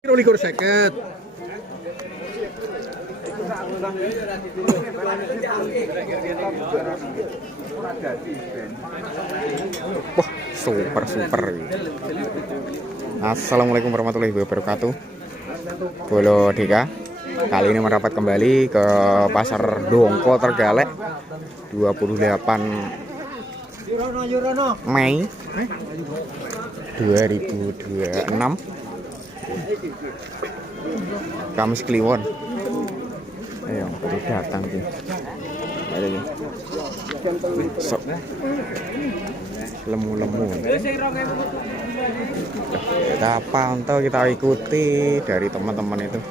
21.50. Wah, super. Assalamualaikum warahmatullahi wabarakatuh. Bolo Deka. Kali ini merapat kembali ke Pasar Dongko Trenggalek 28 Mei 2026. Kamis Kliwon. Ayo, baru datang sih. Ada nih. Sok. Lemu-lemu. Kita pantau, kita ikuti dari teman-teman itu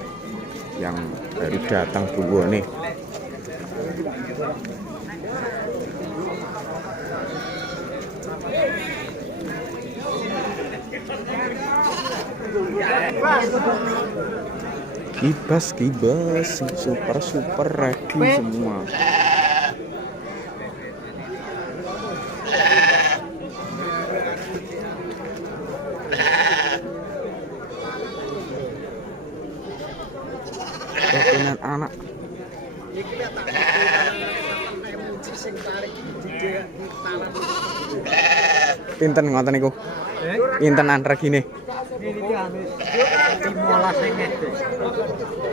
yang baru datang dulu nih. Kibas super ready semua. Kepengen anak. Pinten ngoten niku? Pinten antara gini?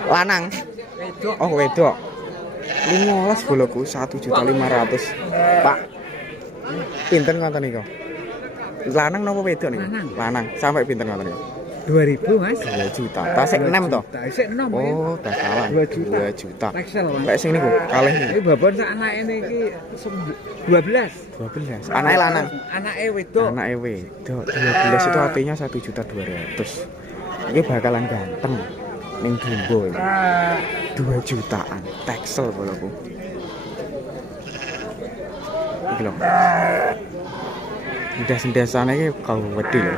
Lanang. Oh, wedok. 15 boloku 1.500.000. Pak. Pinten ngoten niku? Lanang napa wedok niku? Lanang. Sampai pinten ngoten niku? 2.000 Mas. 2 juta. Tas sik 6 to? Sik 6. Oh, tas salah. 2 juta. Lek sing niku kalih niku. Iki babon sak anake niki 12. 12. Anake lanang. Anake wedok. Anake wedok. 12 itu artinya 1.200.000. Ini bakalan ganteng ning Dumbo ini. 2 jutaan Texel boloku. Iki lho. Ndas-ndasane iki kau wedi lho.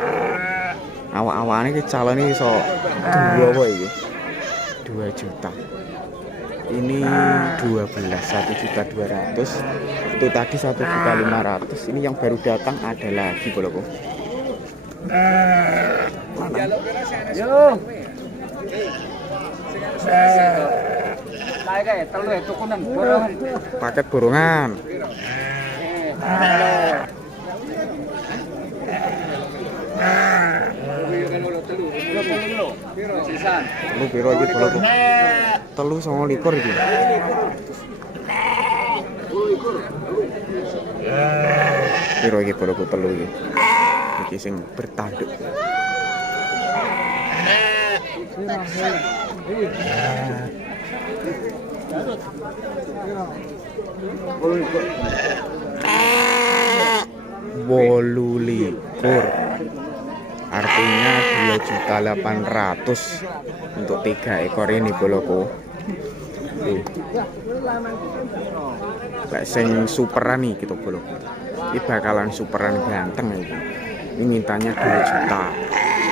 Awak-awakane iki calone iso duwe apa iki? 2 juta. Ini 12 1.200.000. Itu tadi 1.500.000. Ini yang baru datang ada lagi boloku. Yo. Paket borongan. Telu piro iki boloku? Telu 29 iki. Piro iki boloku telu iki? Iki sing bertanduk. Bolulikur. Artinya 2.800.000 untuk 3 ekor ini boloku. Lek sing superan nih gitu boloku. Ini bakalan superan ganteng ini. Ini mintanya 2 juta.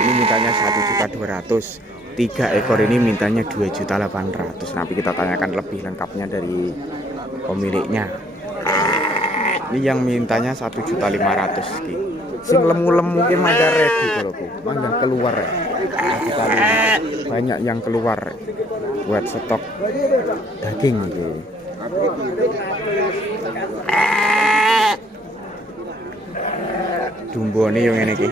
Ini mintanya 1.200.000. 3 ekor ini mintanya 2.800.000. Nanti kita tanyakan lebih lengkapnya dari pemiliknya. Ini yang mintanya 1.500.000. Sing lemu-lemu ki mangga ready boloku. Mangga keluar ya. Kita lihat banyak yang keluar buat stok daging iki. Dumbo ini yang ini ki.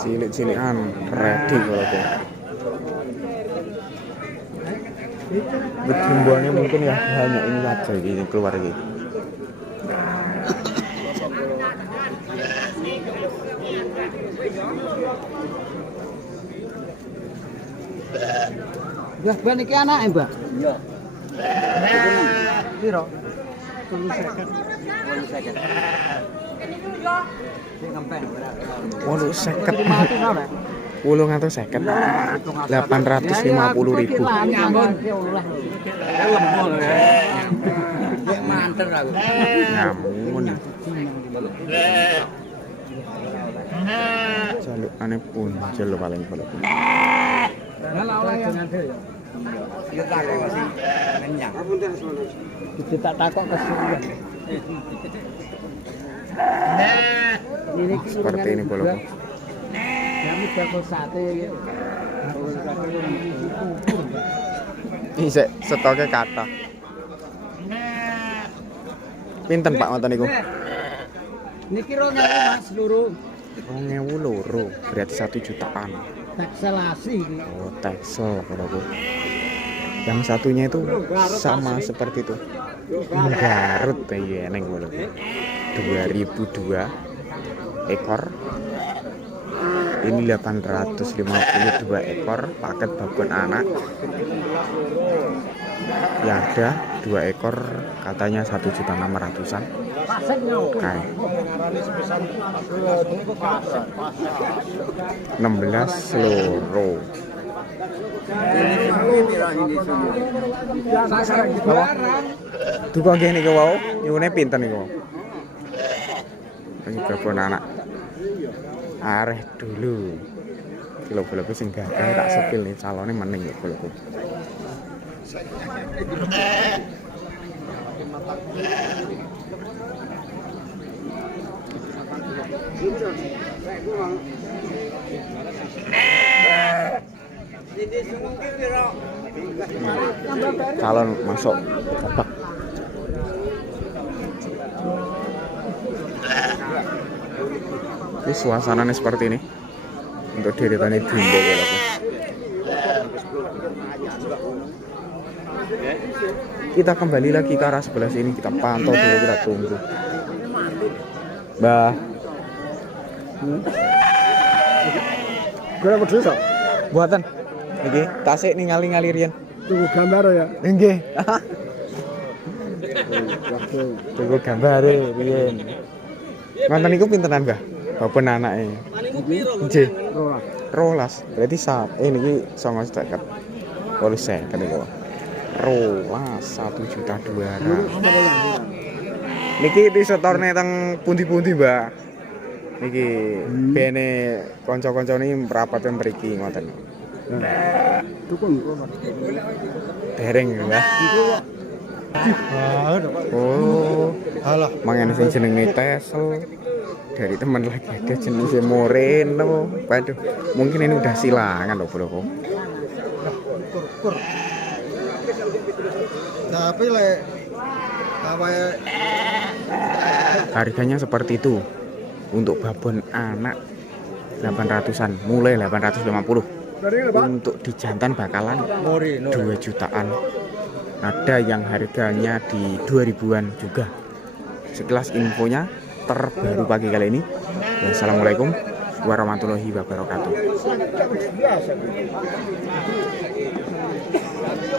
Cilik-cilikan ready boloku. Dumbonya mungkin ya hanya ini aja ini keluar iki. Ya, ben iki anake, Mbak. Iya. Piro? 30 second. Waduh, 850.000. Namun jaluk aneh pun jelo paling kalau Ya takok sih kenyang. Kita tak takok kesuwen. Ini Seperti ini boloku. Kami bakal sate ya. Ini stoknya kata. Pinten Pak ngoten niku? Niki ro Mas luru. 2000 loro, berarti 1 jutaan. Takselasi iki. Oh, Texel boloku. Yang satunya itu sama seperti itu. Garut ya neng boloku. 2002 ekor. Ini 852 ekor paket babon anak. Ya ada 2 ekor katanya 1.600.000-an. Kayak 16 loro. Duka nggih niku wau, nyuwune pinten niku? Ini babon anak. Areh dulu. Kilo boloku sing gagah tak sepil nih calone meneng ya boloku. Calon masuk babak. Ini suasananya seperti ini untuk deretan jumbo boloku. Kita kembali lagi ke arah sebelah sini, kita pantau dulu, kita tunggu. Mbah. Gue peduli sok. Buatan. Nggih, tasik ningali-ngali riyen. Tunggu gambar ya. Nggih. Tunggu gambare riyen. Mantan niku pintenan, Mbah? Babon anake. Nggih. Rolas. Berarti niki 950. 80 niku. Rolas 1.200.000. Niki disetorne teng pundi-pundi, Mbak? Niki bene kanca-kancane mrapat ten mriki ngoten. Dukun. Dereng, Mbah. Oh, Alah, mangene sing jenenge Tesel. Dari teman lagi ada jenisnya Moreno. Waduh, mungkin ini udah silangan loh bro. tapi le apa ya? Harganya seperti itu. Untuk babon anak 800-an, mulai 850. Untuk di jantan bakalan 2 jutaan. Ada yang harganya di 2000-an juga. Sekilas infonya terbaru pagi kali ini. Wassalamualaikum warahmatullahi wabarakatuh.